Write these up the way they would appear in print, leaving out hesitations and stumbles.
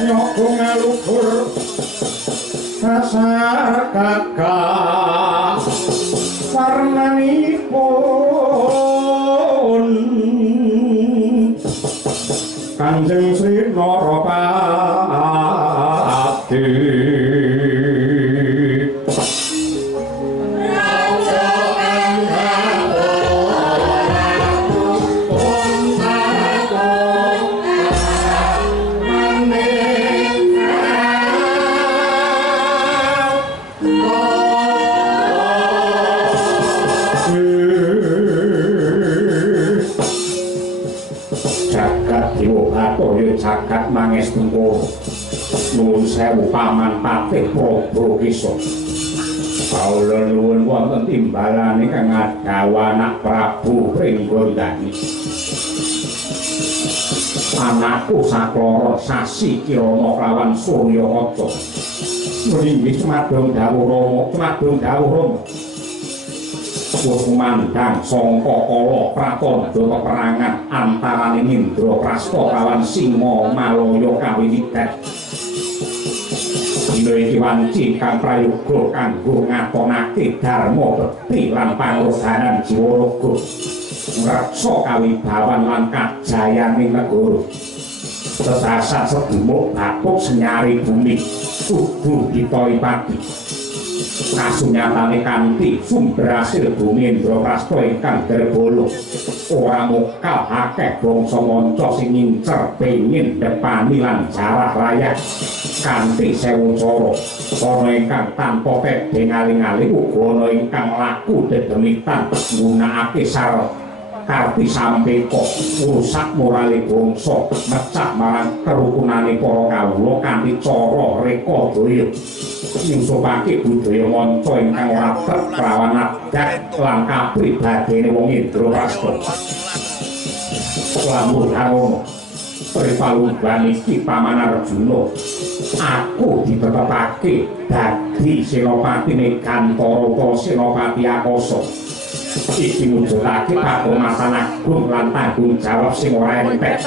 nyoko ngalukur dasar kakak warnanipun Kanjeng Sri Narapati jagat mangestuku nuwun sewu paman patih Prabu Kisa kawula nuwun wonten timbalane kang ngadawa anak Prabu Pringgondani anakku sakloro Sasi Kirana kelawan Suryakaca nggih cumadung dawuh Rama kumandang sangka kala pratandha peperangan antaraning Indraprasta kawan Singa Malaya kawiwitan. Dina iki wanci kang prayoga kanggo ngatonake dharma bekti lan pangorbanan jiwa raga ngreksa kawibawan lan kajayaning negara. Sedasar sedumuk batuk senyari bumi kudu ditoipati. Kasunyatane kanthi sumber hasil bumi Indraprasta ingkang derbolo ora mokal akeh bangsa manca sing ngincer pengin depani lan jarah layak kanthi sewu cara ana ingkang tanpa tebing aling-aling uga ana ingkang laku dedemitan nggunakake sar karti sampeka rusak morale bangsa mecah marang kerukunane para kawula kanthi cara reka daya nyusupake budaya manca ingkang ora prawan adat lan kapribadene wong Indraprasta. Lamun harono pripalunggan iki Paman Arjuna aku ditetepake dadi senopatine Gantara utawa senopati Akasa. Iki mujudake pakurmatan agung lan tanggung jawab sing ora entek.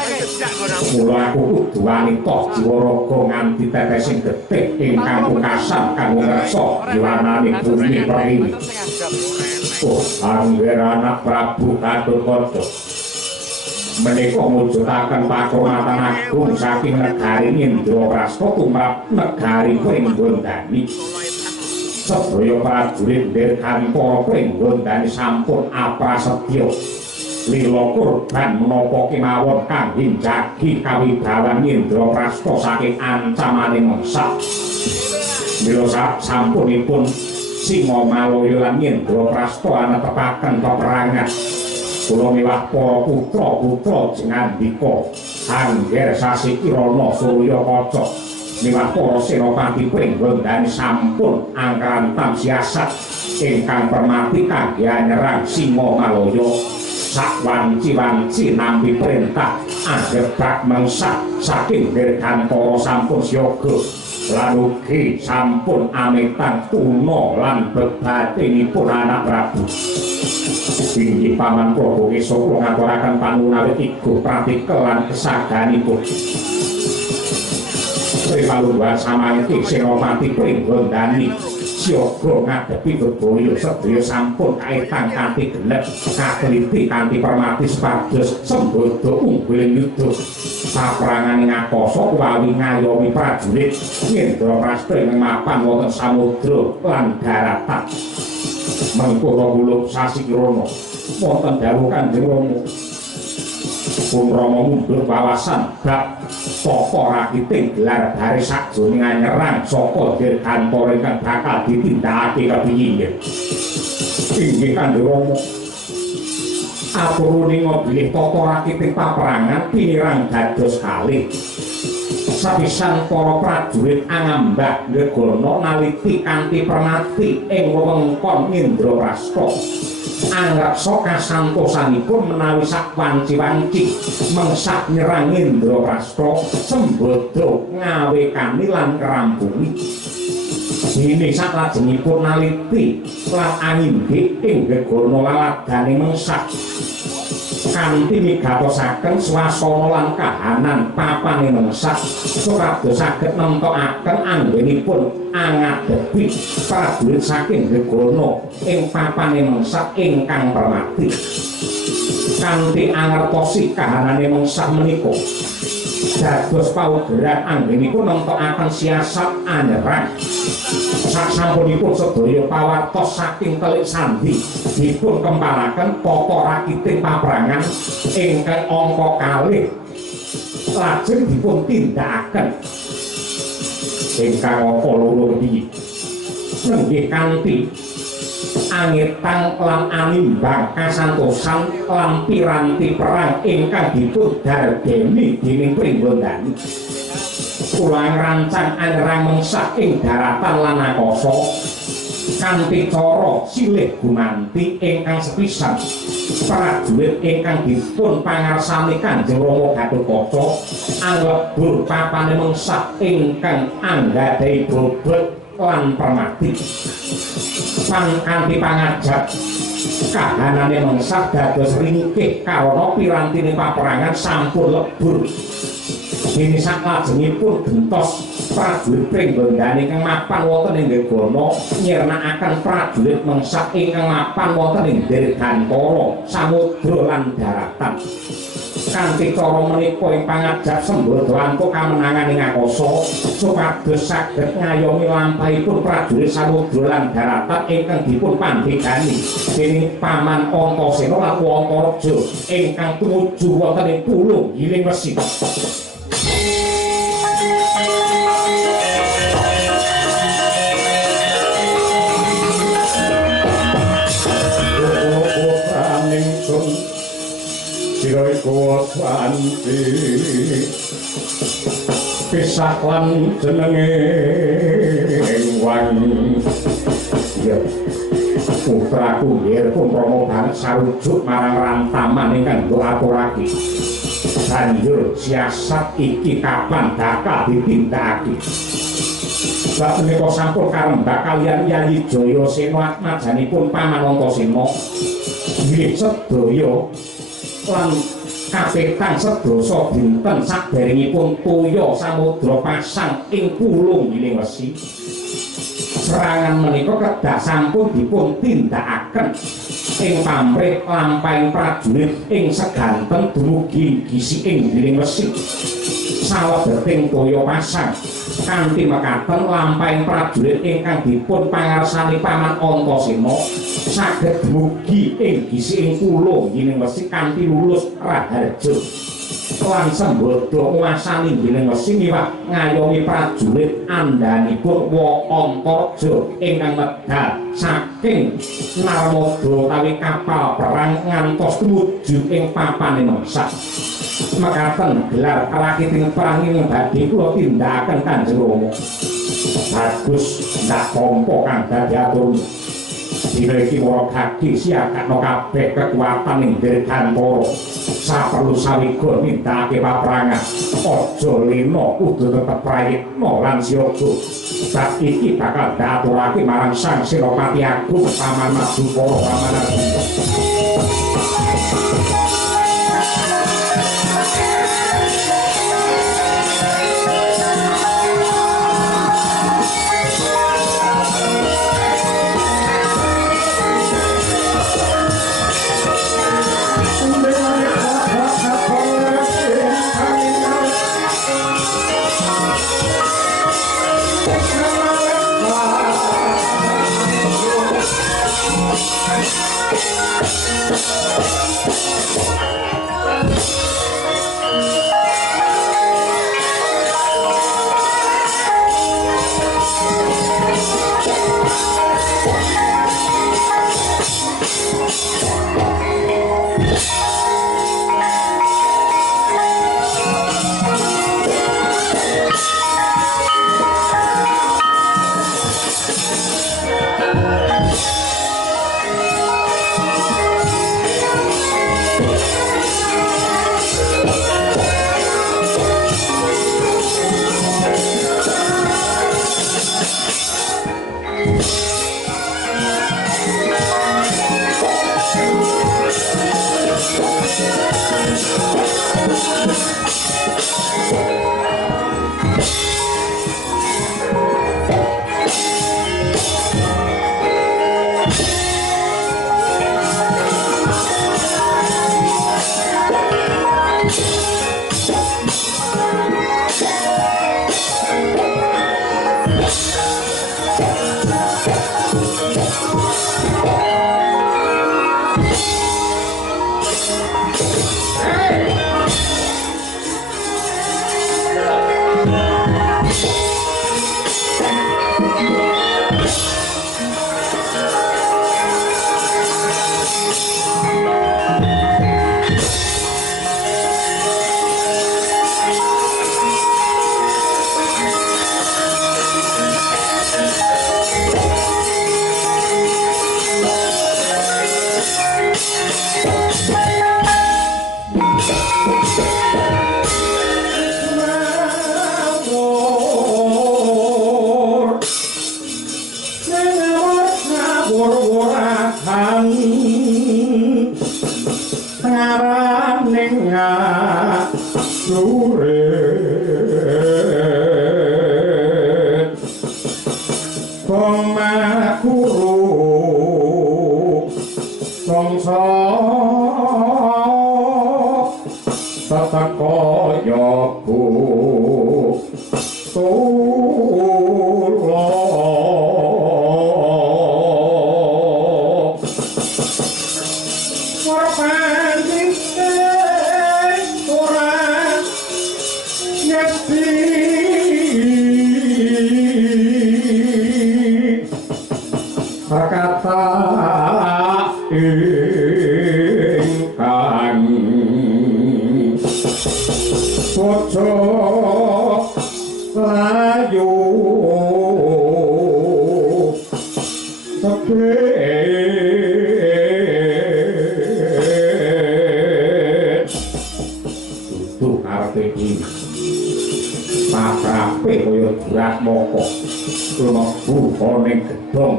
Mula aku kudu wanita jiwa raga nganti tetesing detik ingkang pungkasan kanggo ngreksa yuwanane bumi pertiwi. Oh, angger anak Prabu Gatotkaca. Menika mujudaken pakurmatan agung saking negari Indraprasta tumrap negari Pringgondani. Sedaya prajurit dirgantara Pringgondani sampun aprasetya lila kurban menapa kemawon kangge njagi kawibawan Indraprasta saking ancamane mangsa. Mila sampunipun Singa Malaya lan Indraprasta anetepaken peperangan. Kula miwah para putra-putra jengandika Angger Sasi Kirana Suryakaca miwah para senopati Pringgondani sampun angkrantam siasat ingkang permati kangge nyerang Singa Malaya sakwanci-wanci nampi perintah agebrak mangsa saking dirgantara sampun siaga lan ugi sampun ametang tuna lan bebatinipun anak Prabu. Inggih Paman Prabu Kisa kula ngaturaken panuwun iku pratikel lan kesaganipun. Pripalungguhan samayiti senopati Pringgondani siaga ngadepi bebaya sedaya sampun kaetang kanthi genep kakliti kanthi permati sepados sembodo ungguling yudha papranganing Akasa kuwi ngayomi prajurit Indraprasta ing mapan wonten samudra lan daratan. Mengkono kula Sasi Kirana wonten dawuh Kanjeng Rama pun Rama mundur wawasan bab saka rakiting gelar dari sakjroning nyerang saka dirgantara ingkang bakal ditindakake kepiye. Inggih Kanjeng Rama aturuning bilih tata rakiting paperangan pinirang dados kalih. Sapisan para prajurit angambak ngegono naliti kanthi permati ing wewengkon Indraprasta. Angreksa kasantosanipun menawi sakwanci-wanci mengsak nyerang Indraprasta sembodo ngawekani lan ngrampungi. Dene saklajengipun naliti lan angindhik ing gegono laladane mengsak kanthi migatosaken swasana lan kahanan papane mengsah supados saged nemtokaken anggenipun angadepi prajurit saking Gegana ing papane mengsah ingkang permati kanthi angertosi kahanane mengsah menika dados paugeran anggenipun nemtokaken siasat anyerang sasampunipun sedaya pawartos saking telik sandi dipun kempalaken tata rakiting paprangan ingkang angka kalih lajeng dipun tindakaken ingkang angka loro niki nggih kanthi angetang lan animbang kasantosan lan piranti perang ingkang dipun dardeni dening Pringgondani kula ngrancang anyerang mengsah ing daratan lan akasa kanthi cara silih gumanti ingkang sepisan prajurit ingkang dipun pangarsani Kanjeng Rama Gatotkaca anglebur papane mengsah ingkang anggadhahi bobot lan permati kanthi pangajab kahanane mengsah dados ringkih karana pirantine paperangan sampun lebur dene saklajengipun gentos prajurit Pringgondani ingkang mapan wonten ing Gegana nyirnakaken prajurit mengsah ingkang mapan wonten ing Dirgantara samudra lan daratan kanthi cara menika ing pangajab sembadra kamenangan ing akasa supados saged ngayomi lampahipun prajurit samudra lan daratan ingkang dipun pandhegani dening Paman Antasena lan Antaraja ingkang tumuju wonten ing Pulau Giling Wesi. Sira iku santi pisah lan jenenge wangi ya putraku nggih pun promo banget sarujuk marang rantaman ingkang mbok aturake banjur siasat iki kapan bakal ditindakake bab menika sampun karembak kaliyan Yayi Jayasena majanipun Paman Antasena nggih sedaya lan kapetan sedasa dinten saderengipun toya samudra pasang ing Pulau Giling Wesi serangan menika kedah sampun dipun tindakaken ing pamrih lampahing prajurit ing seganten dumugi gisi ing Giling Wesi sawebeting toya pasang kanthi mekaten lampahing prajurit ingkang dipun pangarsani Paman Antasena saged dumugi ing gisi ing Pulau Giling Wesi kanthi lulus raharja lan sembada nguasani Giling Wesi miwah ngayomi prajurit andhanipun Wa Antaraja ingkang medal saking Narmada utawi kapal perang ngantos tumuju ing papane mengsah mekaten gelar rakiting perang ing badhe kula tindakaken Kanjeng Rama bagus ndak tampa kang dadi atur dina iki ora kaki siakakno kabeh kekuatan ing Dirgantara saperlu sawiga nindakake paprangan aja lena kudu tetep prayitna lan siaga bab iki bakal daturake marang Sang Senopati Agung Paman Madukara Paman Agung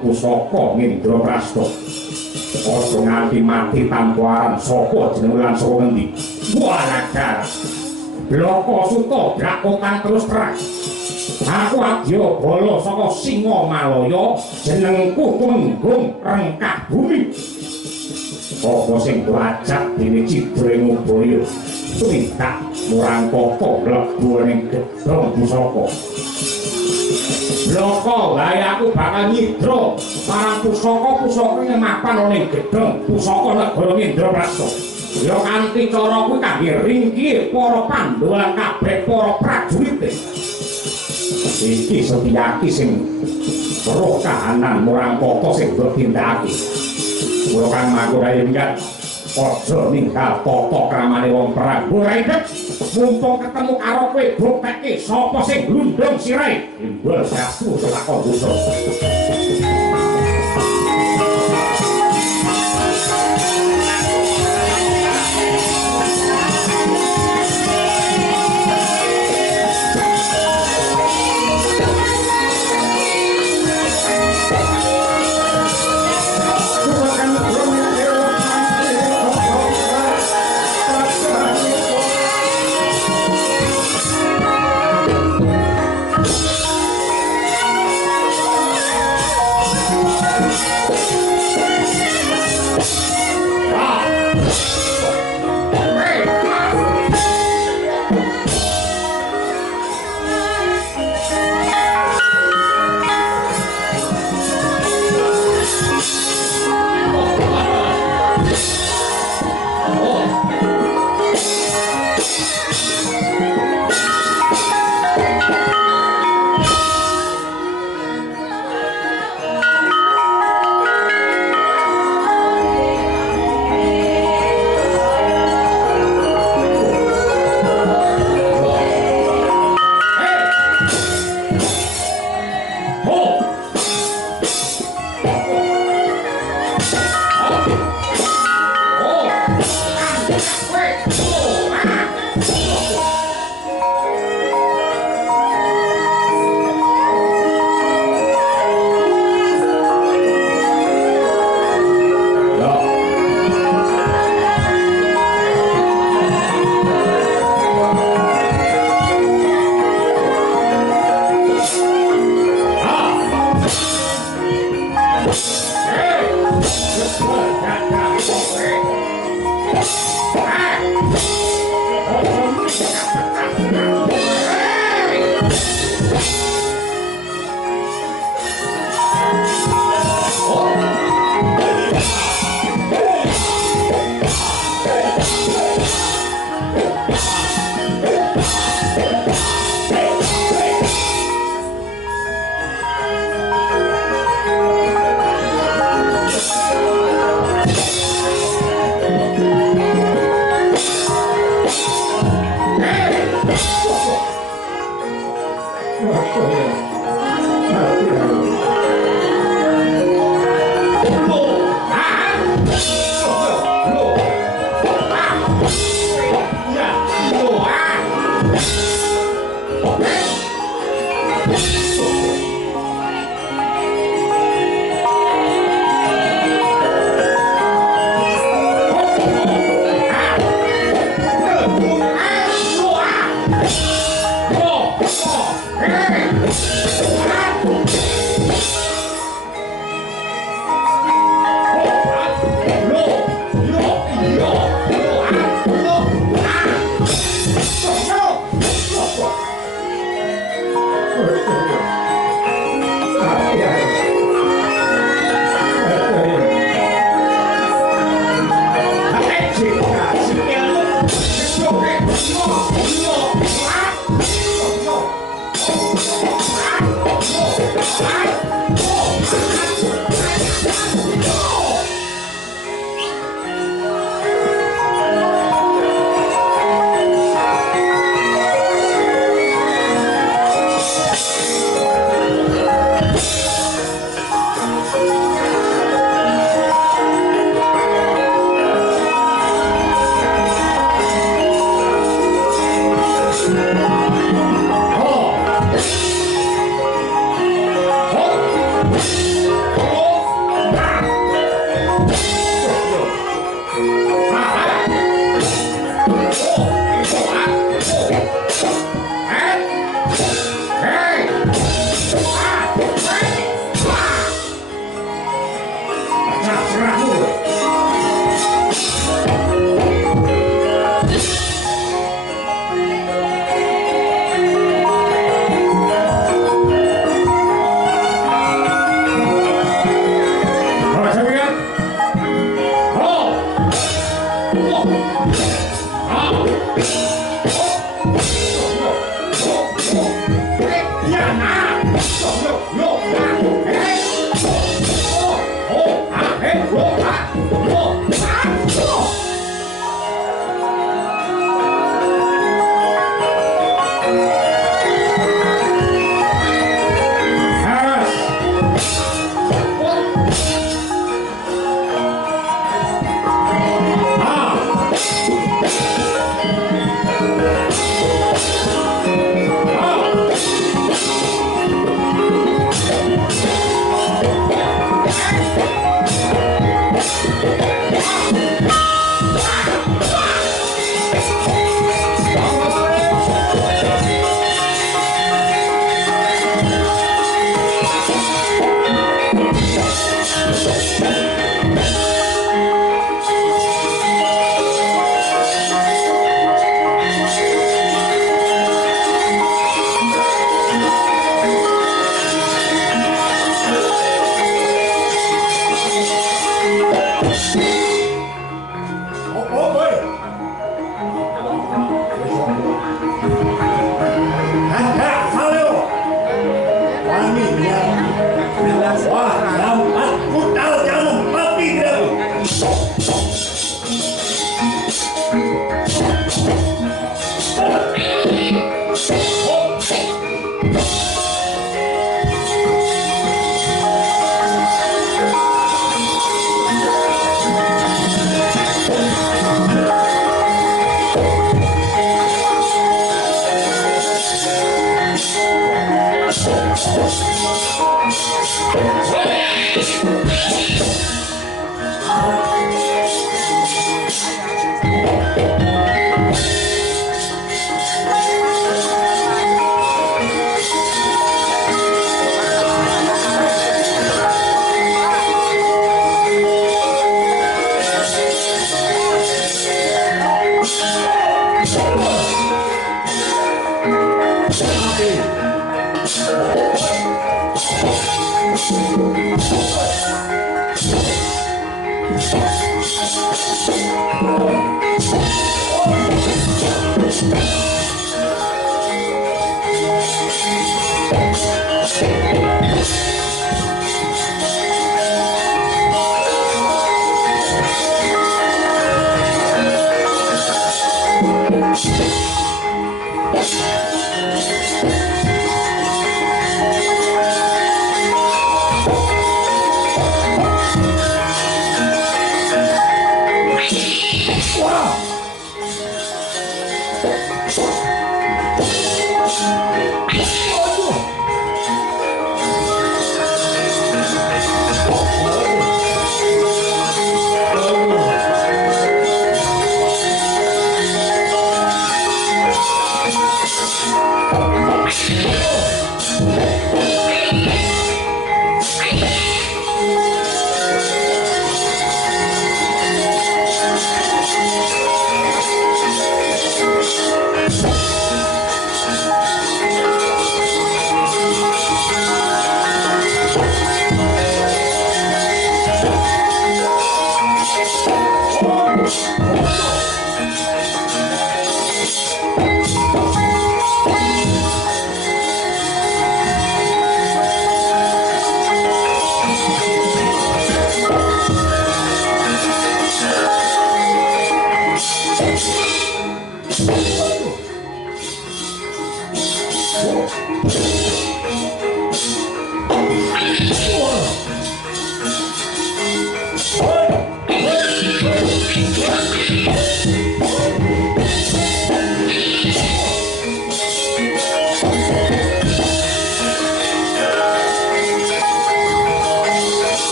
Pusaka Indraprasta aja nganti mati tanpa aran sapa jeneng lan saka ngendi walagar Blaka Suta brakotan terus terang aku adya bala saka Singamalaya jenengku Tumenggung Rengkah Bumi apa sing dajak dene Cidreng Ubaya tumindak murang koko mlebu ning gedhong pusaka Blaka wae aku bakal nyidra marang pusaka-pusaka ing mapan ning gedhong pusaka negara Indraprasta. Ya kanthi cara kuwi kangge ringkih para Pandhawa lan kabeh para prajurit. Iki Setyaki sing weruh kahanan murang koko sing ditindakake. Kula kang mangkurae minggat aja ninggal tata kramane wong perang. Ora idep mumpung ketemu karo kowe buktekke sapa sing glundung sirahe. Imbul satu selakon dosa.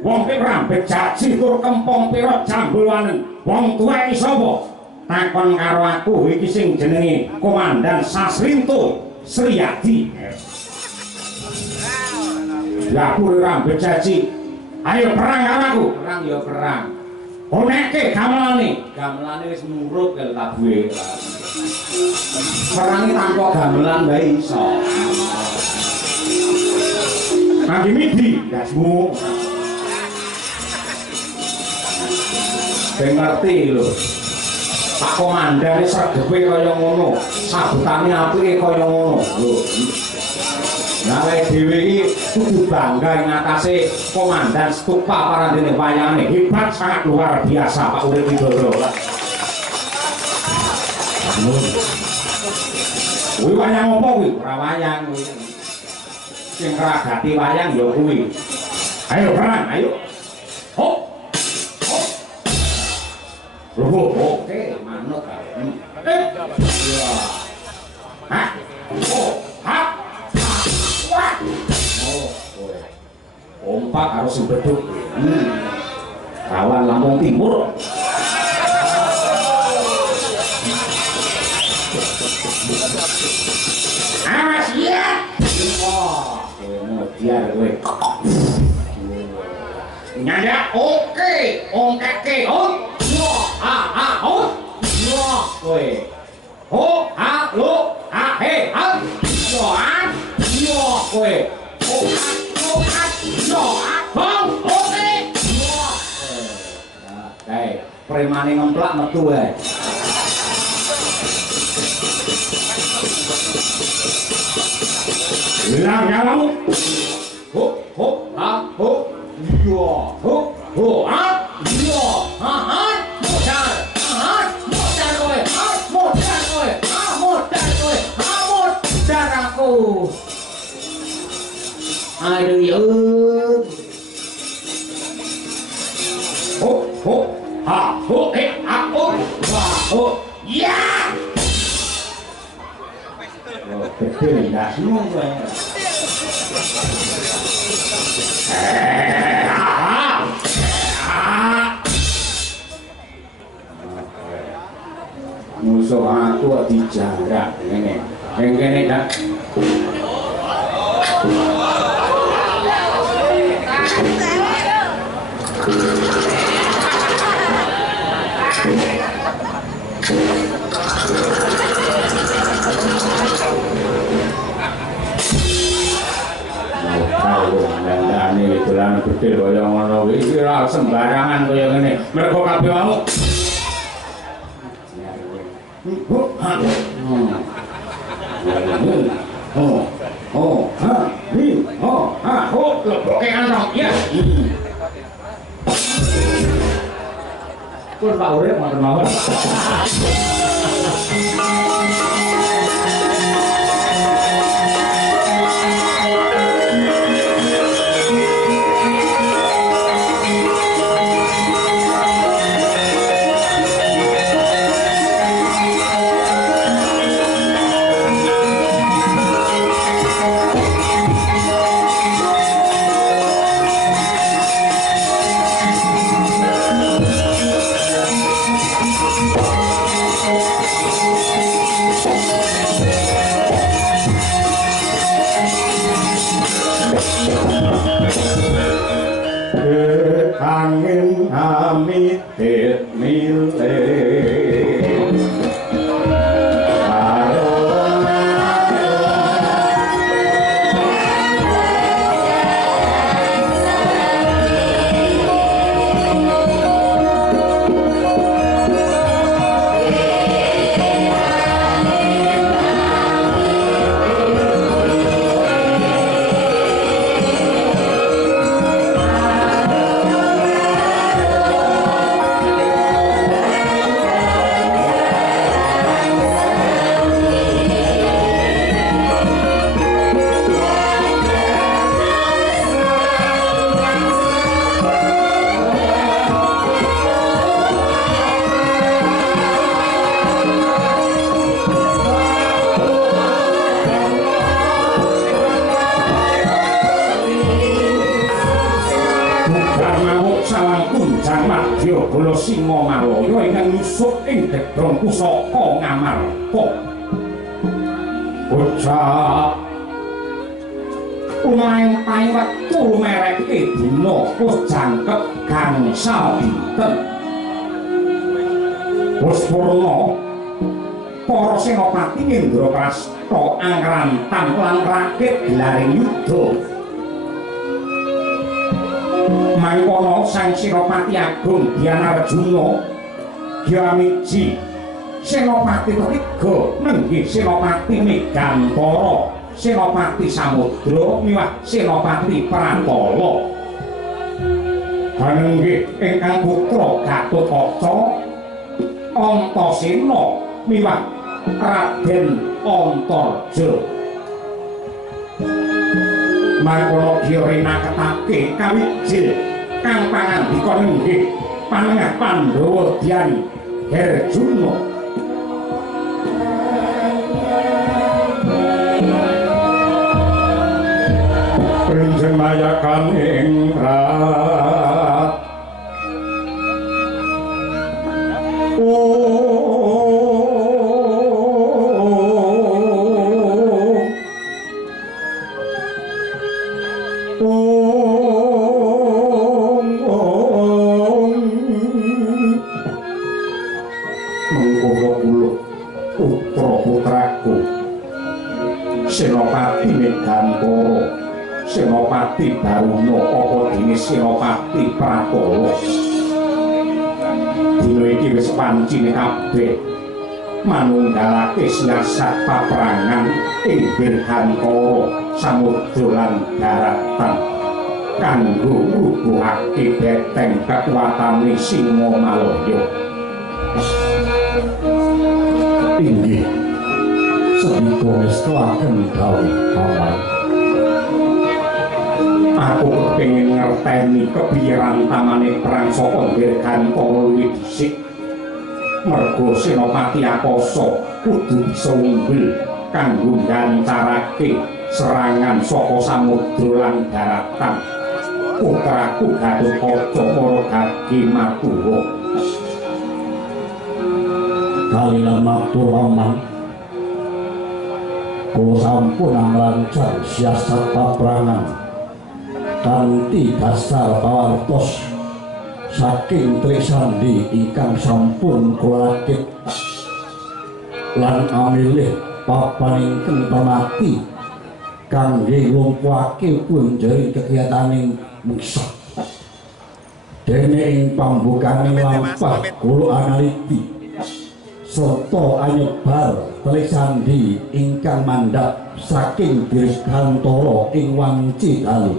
Wong pirang bejaji tur kempong pira jambulanen wong tuweke sapa takon karo aku iki sing jenenge Komandan Sasrinto Sriyadi. Lah pirang bejaji ayo perang karo aku. Perang ya perang. Oneke gamelane wis muruk kel tabuhe. Perangi tanpa gamelan bae iso. Kaki midi dasmu. Ben ngerti lho. Pak Komandan sregepe kaya ngono, sabutane apike kaya ngono. Lho. Nah, dhewe iki kudu bangga ngatasé Komandan Stupa parandene wayane. Hebat sangat luar biasa Pak Urip Widodo. Kuwi wayang apa kuwi? Ora wayang kuwi. Sing ngragati wayang ya kuwi. Ayo perang, ayo. Hop. Oke, manut kan. Ya. Hah? Oh, hah? Wah. Oh, kompak harus beduk. Kawan Lampung Timur. Awas ya. Oh, kemudian gue. Nyanda oke, oke, on. Kowe ho ha lo ha he ha yo an yo kowe ho ha yo bang oke yo kae premane ngemplak metu wae Lang nyalamu ho ha ho yo ho ha yo ha modal aku aduh ya ha aku wah ya gede enggak semua gue musuh aku dijarak ngene. Ngene dak. Dandane dolan gede kaya ngono iki ora sembarangan kaya ngene. Mergo kabeh wae leboke kantong ya. Pun Pak Urip ngoten mawon. Angin amit milih Bala Singa Malaya ingkang nyusup ing Gedhong Pusaka Ngamarta. Bocah umaing paing wektu lumerekke dina wis jangkep gangsal dinten. Wis purna para senopati Indraprasta angrantam lan rakit gelaring yudha. Mangkono Sang Senopati Agung Dyanarjuna Gyamiji Senopati ketiga nenggih Senopati Megantara Senopati Samudra miwah Senopati Pratala panenggih ingkang putra Gatotkaca Antasena miwah Raden Antarja. Mangkono diorena ketake kawijil kang pangandika inggih panengah Pandhawa Dyan Herjuna. Prinjen mayakan ing rat Senopati Megantara Senopati Baruna apa dene Senopati Pratala. Dina iki wis pancine kabeh manunggalake siasat paprangan ing Dirgantara Samudra lan Daratan kanggo ngrubuhake beteng kekuwatane Singa Malaya. Inggih sedika mestakaken gawe paman. Aku kepengin ngerteni kepiye rantamane perang saka Dirgantara luwih dhisik. Merga Senopati Akasa kudu bisa unggul kanggo nggancarake serangan saka samudra lan daratan. Putraku Gatotkaca para gage Madura. kalilan matur paman kula sampun nglancar siasat paprangan kanthi dasar pawartos saking trisandi ingkang sampun kula rakit lan amilih papaningken pamati kangge nglumpukake punjering kegiyataning mungsuh dene ing pambukaning lampah kula analiti serta anyebar trisandi ingkang mandhap saking dirgantara ing wanci dalu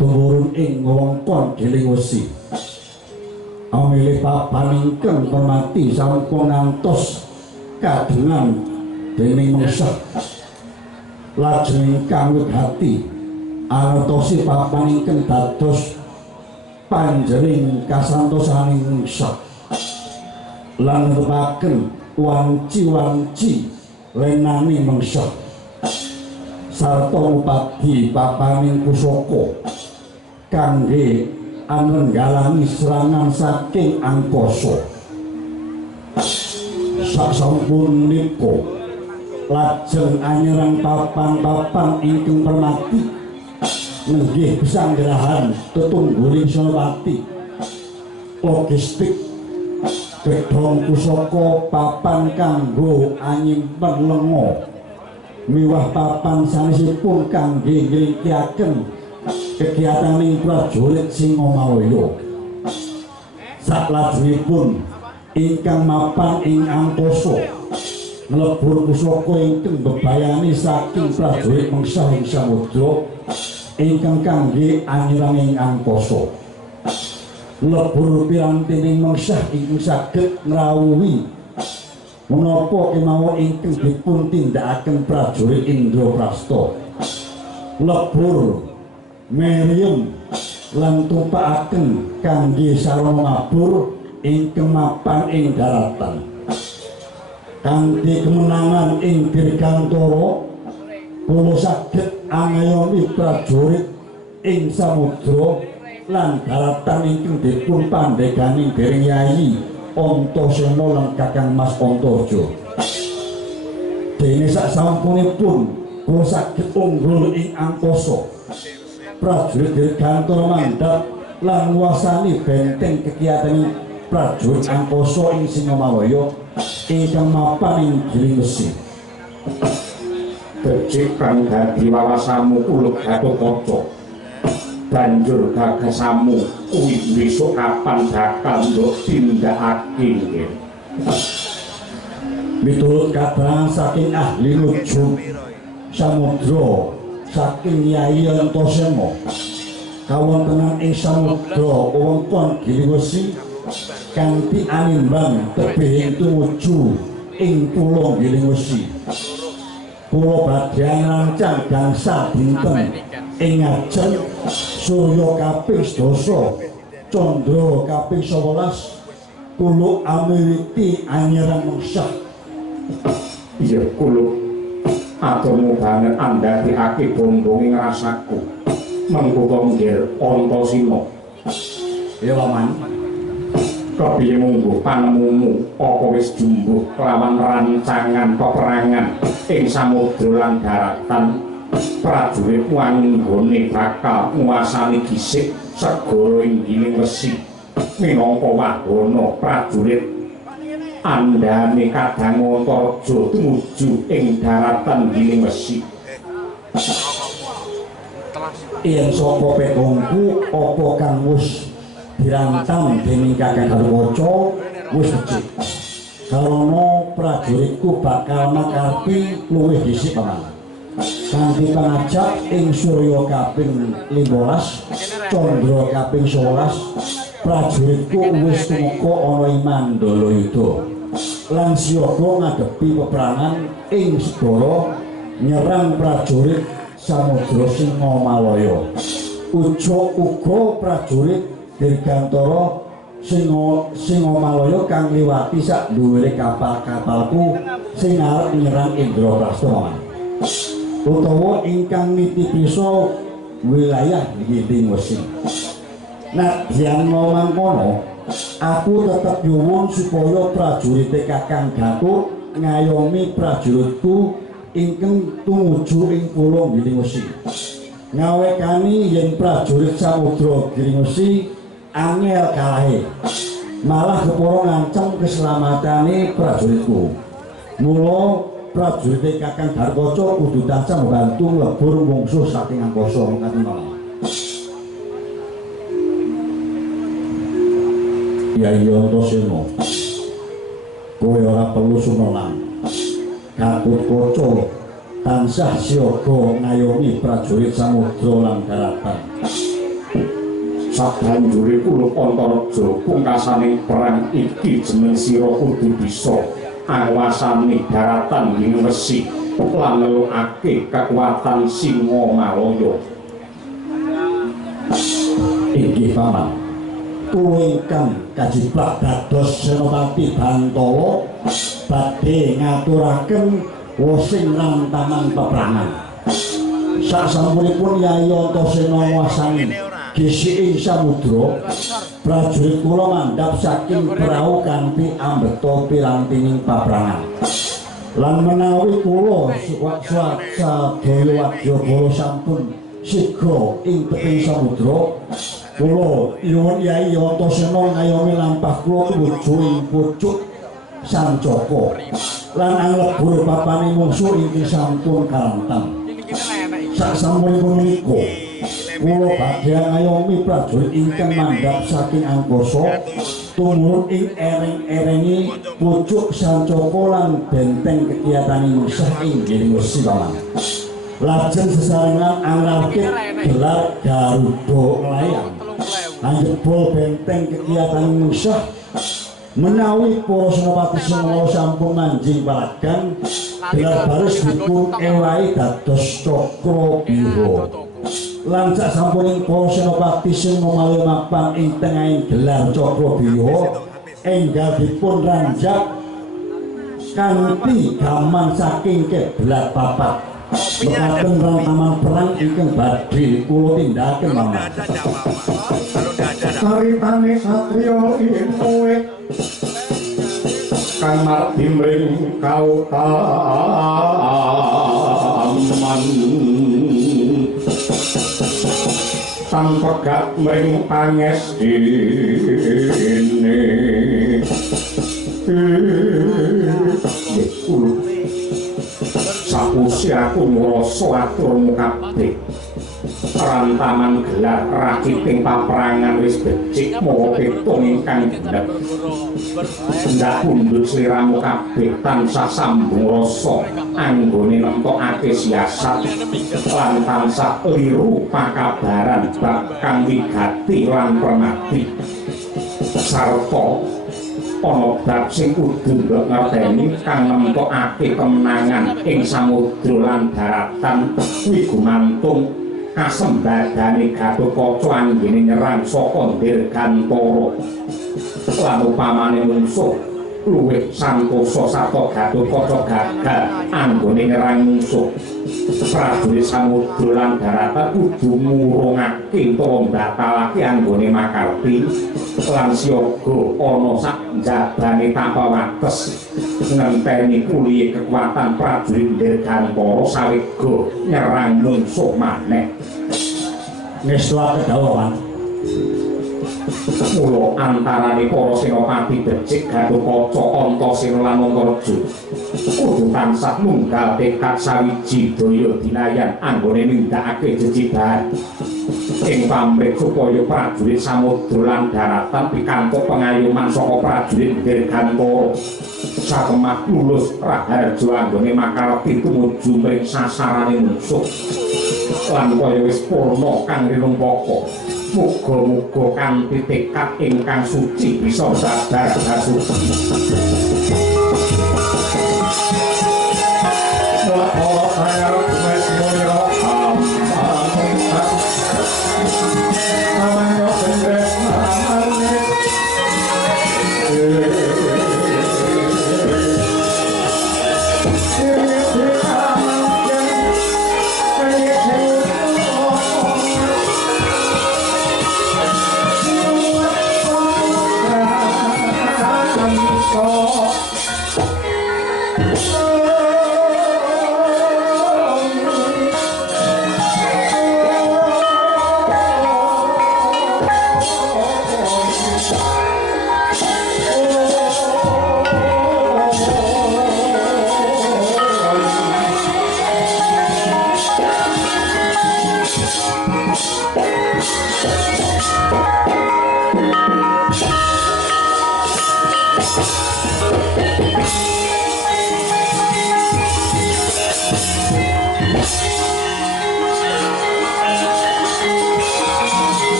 tumurun ing wewengkon Giling Wesi amilih papaningken pamati sampun ngantos kadengan dening mungsuh lajeng ingkang wigati artosi papaningken dados panjering kasantosaning mungsuh lan netepaken wanci-wanci lenani mungsuh sarta upadi papaning pusaka kangge anenggalangi serangan saking angkasa sasampun menika lajeng anyerang papan-papan ingkang permati nenggih pesanggrahan tetungguling Senopati logistik gedhong pusaka papan kanggo anyimpen lenga miwah papan sanesipun kangge nglingkihaken kegiyataning prajurit Singamalaya saklajengipun ingkang mapan ing angkasa nglebur pusaka ingkang bebayani saking prajurit mengsah ing samudra ingkang kangge anyirang ing angkasa lebur pirantining mengsah ingkang saged ngrawuhi menapa kemawon ingkang dipun tindakaken prajurit Indraprasta lebur meriem lan tumpakaken kangge sarana mabur ingkang mapan ing daratan kanthi kemenangan ing dirgantara kula saged angayomi prajurit ing samudra lan daratan ingkang dipun pandegani dening Yayi Antasena lan Kakang Mas Antaja dene sasampunipun kula saged unggul ing angkasa prajurit dirgantara mandhap lan nguasani benteng kegiatan prajurit angkasa ing Singamalaya ingkang mapan ing Giling Wesi becik kang dadi wawasamu uluk Gatotkaca banjur gagasamu kuwi besok kapan bakal mbok tindakake nggih miturut kabar saking ahli nujum samudra saking Yayi Antasena kawontenan ing samudra wewengkon Giling Wesi kanthi animbang tebih tumuju ing pulo Giling Wesi kula badhe rancang gangsal dinten ing ngajeng Surya kaping 12 Candra kaping 11 kula amriti anyerang mengsah iya kula aturmu banget andhadekake bombonge rasaku mengko nggih Antasena ya paman kepiye mungguh panemumu apa wis jumbuh kelawan rancangan peperangan ing samudra lan daratan prajurit wanggone bakal nguasani gisik segara ing Giling Wesi minangka wahana prajurit andhane Kadang Antareja tumuju ing daratan Giling Wesi yen saka pekongku apa kang wis dirantam dening Kakang Gatotkaca wis becik karana prajuritku bakal makarpi luwih dhisik paman kanthi pangajak ing Surya kaping 15 Candra kaping 11 prajuritku wis tumeka ana ing Mandalayuda lan siaga ngadepi peperangan ing segara nyerang prajurit Samudra Singamalaya uga prajurit dirgantara Singamalaya kang liwati sak dhuwure kapal-kapalku sing arep nyerang Indraprasta utawa ingkang nitipisa wilayah Giling Wesi. Nadyan mangkono aku tetap nyuwun supaya prajurit Kakang Gatot ngayomi prajuritku ingkang tumuju ing Pulau Giringwesi. Ngawekani yen prajurit Samudra Giringwesi angel kalahe. Malah keporo ngancem keselamatane prajuritku. Mula prajurit Kakang Darkaca kudu tansah membantu nglebur mungsuh saking angkasa katingal. Yai Antasena, kowe ora perlu sumelang. Gatotkaca tansah siaga ngayomi prajurit samudra lan daratan. Sabanjure Ulup Antaraja pungkasaning perang iki jeneng sira kudu bisa awasani daratan Giringwesi lan nelukake kekuatan Singamalaya. Inggih paman. Kula ingkang kajiplak dados Senopati Bantala badhe ngaturaken wosing rantaman peperangan. Sasampunipun Yai Antasena wasani gisiking samudra, prajurit kula mandhap saking prau kanthi ambeta pirantining peperangan. Lan menawi kula sadaya wadyabala sampun sigra ing teping samudra, kula nyuwun Yai Antasena ngayomi lampah kula tumuju ing pucuk Sancaka lan anglebur papaning mungsuh ingkang sampun kalantang. Sasampunipun menika kula badhe ngayomi prajurit ingkang mandhap saking angkasa tumurun ing ereng-erengi pucuk Sancaka lan benteng kekiataning musah ing Giringwesi paman. Lajeng sesarengan angrapke gelar Garuda Layang anjebol benteng kekiataning musah. Menawi para senopati semua sampun manjing palagan, gelar baris dipun ewahi dados Cakra Biwa. Lan sasampuning para senopati semua mapan ing tengahing gelar Cakra Biwa, enggal dipun ranjak kanthi gaman saking kiblat papat. Mekaten rantaman perang ingkang badhe kula tindakaken mawon. Caritane satriya ilmuwe kang mardi mring kautaman sang pegat mring pangesdine sapusi aku ngrasa aturmu kabeh. Rantaman gelar rakiting paperangan wis becik mawa pitung ingkang gendhek. Ndak pundhut sliramu kabeh tansah sambung rasa anggone nemtokake siasat lan tansah liru pakabaran bab kang wigati lan permati. Sarta ana bab sing kudu mbok ngerteni kang nemtokake kemenangan ing samudra lan daratan kuwi gumantung kasembadane Gatotkaca anggene nyerang saka Dirgantara. Lan upamane mungsuh luwih santosa sarta Gatotkaca gagal anggone nyerang mungsuh, prajurit samudra lan daratan kudu ngurungake utawa mbatalake anggone makarti lan siaga ana sak njabane tanpa wates ngenteni pulih kekuatan prajurit Dirgantara sawega nyerang mungsuh maneh. Ngesla kedawawan mula antarane para senopati becik Gatotkaca, Antasena lan Antaraja kudu tansah nunggal tekad sawiji daya dinayan anggone nindakake jejibahan ing pamrih supaya prajurit samudra lan daratan pikantuk pengayoman saka prajurit Dirgantara sakemah lulus raharja anggone makarti tumuju mring sasarane mungsuh lan kaya wis purna kang rinumpaka. Muga-muga kanthi tekad ingkang suci bisa sadar kasuci.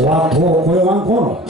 Waduh kaya mangkono